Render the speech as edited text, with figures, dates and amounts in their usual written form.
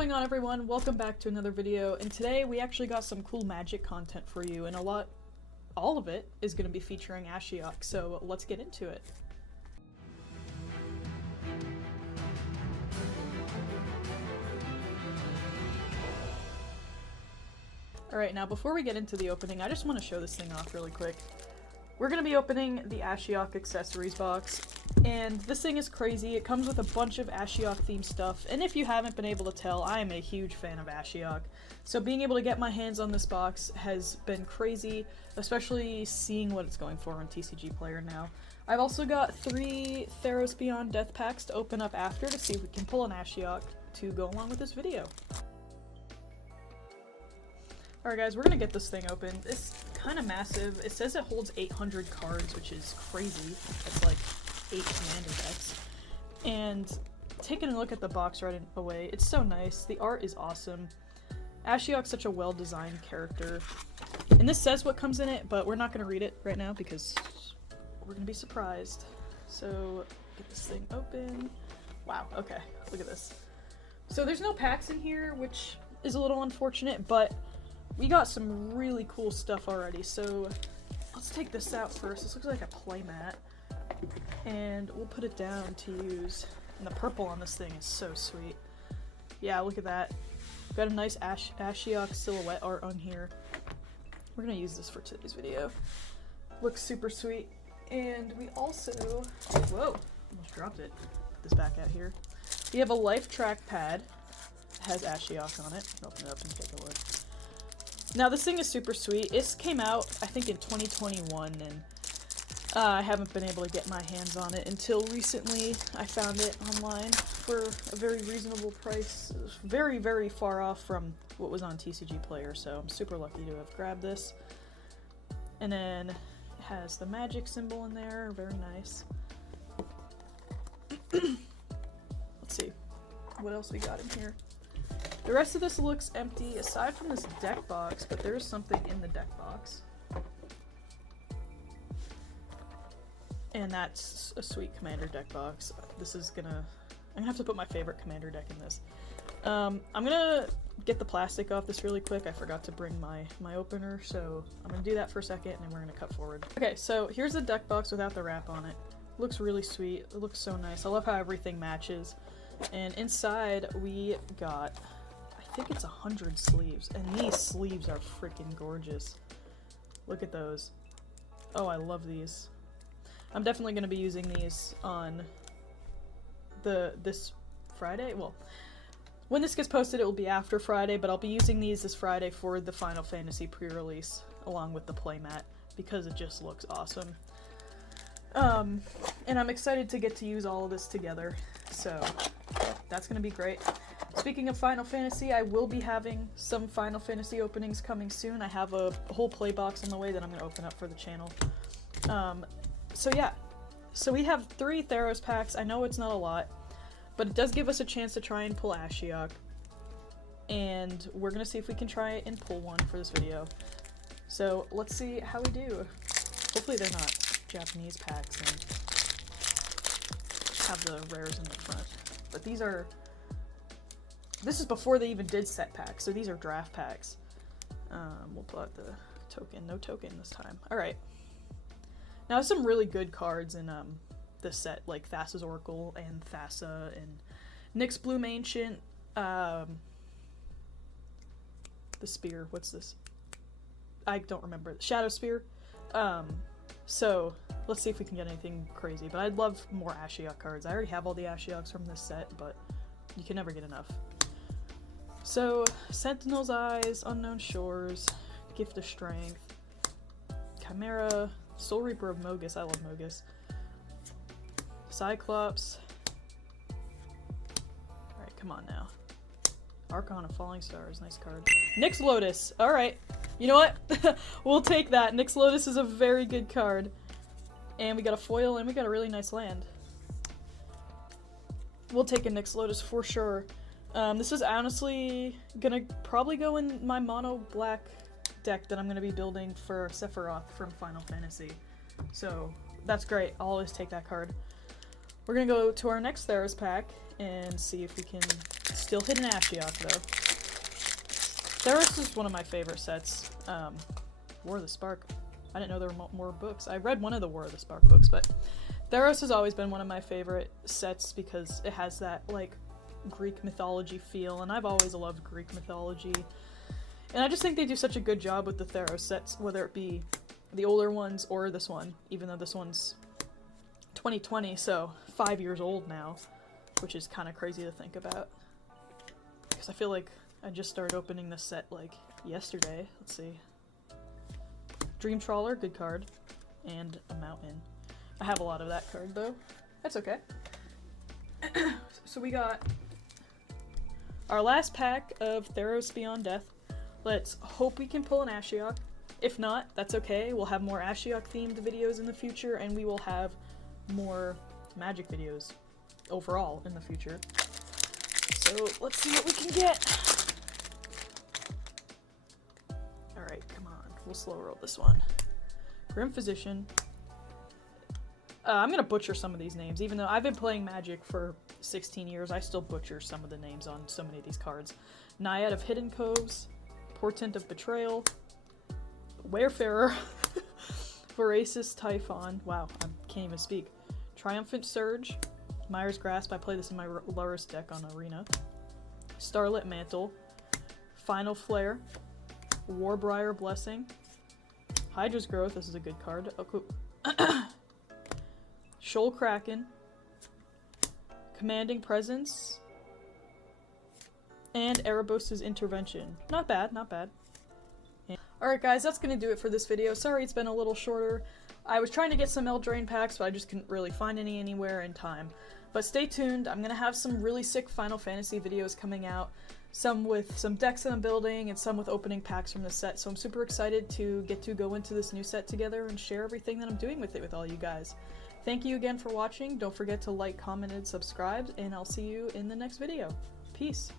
going on, everyone? Welcome back to another video, and today we actually got some cool magic content for you, and all of it is going to be featuring Ashiok, so let's get into it. Alright, now before we get into the opening, I just want to show this thing off really quick. We're going to be opening the Ashiok accessories box, and this thing is crazy. It comes with a bunch of Ashiok themed stuff, and if you haven't been able to tell, I am a huge fan of Ashiok. So being able to get my hands on this box has been crazy, especially seeing what it's going for on TCG Player now. I've also got 3 Theros Beyond Death packs to open up after to see if we can pull an Ashiok to go along with this video. Alright guys, we're gonna get this thing open. It's kind of massive. It says it holds 800 cards, which is crazy. That's like 8 commander decks. And taking a look at the box right away, it's so nice. The art is awesome. Ashiok's such a well-designed character. And this says what comes in it, but we're not gonna read it right now because we're gonna be surprised. So, get this thing open. Wow, okay, look at this. So there's no packs in here, which is a little unfortunate, but we got some really cool stuff already, so let's take this out first. This looks like a playmat, and we'll put it down to use. And the purple on this thing is so sweet. Yeah, look at that. Got a nice Ashiok silhouette art on here. We're gonna use this for today's video. Looks super sweet. And we also, whoa, almost dropped it. Put this back out here. We have a life track pad. It has Ashiok on it. Open it up and take a look. Now this thing is super sweet. It came out, I think, in 2021, and I haven't been able to get my hands on it until recently. I found it online for a very reasonable price. It was very, very far off from what was on TCG Player, so I'm super lucky to have grabbed this. And then it has the magic symbol in there, very nice. Let's see what else we got in here. The rest of this looks empty, aside from this deck box, but there is something in the deck box. And that's a sweet commander deck box. This is I'm gonna have to put my favorite commander deck in this. I'm gonna get the plastic off this really quick. I forgot to bring my opener, so I'm gonna do that for a second, and then we're gonna cut forward. Okay, so here's the deck box without the wrap on it. Looks really sweet. It looks so nice. I love how everything matches. And inside we got, I think it's 100 sleeves, and these sleeves are freaking gorgeous. Look at those. Oh, I love these. I'm definitely going to be using these on this Friday. Well, when this gets posted, it will be after Friday, but I'll be using these this Friday for the Final Fantasy pre-release, along with the playmat, because it just looks awesome. And I'm excited to get to use all of this together, so that's going to be great. Speaking of Final Fantasy, I will be having some Final Fantasy openings coming soon. I have a whole play box on the way that I'm going to open up for the channel. So yeah. So we have 3 Theros packs. I know it's not a lot, but it does give us a chance to try and pull Ashiok. And we're going to see if we can try and pull one for this video. So let's see how we do. Hopefully they're not Japanese packs and have the rares in the front. But this is before they even did set packs, so these are draft packs. We'll pull out the token. No token this time. Alright. Now, there's some really good cards in this set, like Thassa's Oracle and Thassa and Nyx's Bloom Ancient. The Spear. What's this? I don't remember. Shadow Spear. So, let's see if we can get anything crazy. But I'd love more Ashiok cards. I already have all the Ashioks from this set, but you can never get enough. So, Sentinel's Eyes, Unknown Shores, Gift of Strength, Chimera, Soul Reaper of Mogus, I love Mogus, Cyclops. Alright, come on now. Archon of Falling Stars, nice card. Nyx's Lotus, alright. You know what? We'll take that. Nyx's Lotus is a very good card. And we got a foil, and we got a really nice land. We'll take a Nyx's Lotus for sure. This is honestly gonna probably go in my mono black deck that I'm gonna be building for Sephiroth from Final Fantasy. So that's great. I'll always take that card. We're gonna go to our next Theros pack, and see if we can still hit an Ashiok, though. Theros is one of my favorite sets. War of the Spark. I didn't know there were more books. I read one of the War of the Spark books, but Theros has always been one of my favorite sets because it has that, like, Greek mythology feel, and I've always loved Greek mythology. And I just think they do such a good job with the Theros sets, whether it be the older ones or this one, even though this one's 2020, so 5 years old now, which is kind of crazy to think about. Because I feel like I just started opening this set, like, yesterday. Let's see. Dream Trawler, good card. And a Mountain. I have a lot of that card, though. That's okay. So we got our last pack of Theros Beyond Death. Let's hope we can pull an Ashiok. If not, that's okay. We'll have more Ashiok-themed videos in the future, and we will have more Magic videos overall in the future. So let's see what we can get. Alright, come on. We'll slow roll this one. Grim Physician. I'm gonna butcher some of these names. Even though I've been playing Magic for 16 years, I still butcher some of the names on so many of these cards. Naiad of Hidden Coves. Portent of Betrayal. Wayfarer. Voracious Typhon. Wow, I can't even speak. Triumphant Surge. Myers Grasp. I play this in my Lurrus deck on Arena. Starlit Mantle. Final Flare. Warbriar Blessing. Hydra's Growth. This is a good card. Oh, cool. Shoal Kraken. Commanding Presence. And Erebos' Intervention. Not bad, not bad. Alright guys, that's gonna do it for this video. Sorry it's been a little shorter. I was trying to get some Eldraine packs, but I just couldn't really find any anywhere in time. But stay tuned, I'm gonna have some really sick Final Fantasy videos coming out. Some with some decks that I'm building, and some with opening packs from the set. So I'm super excited to get to go into this new set together and share everything that I'm doing with it with all you guys. Thank you again for watching. Don't forget to like, comment, and subscribe, and I'll see you in the next video. Peace.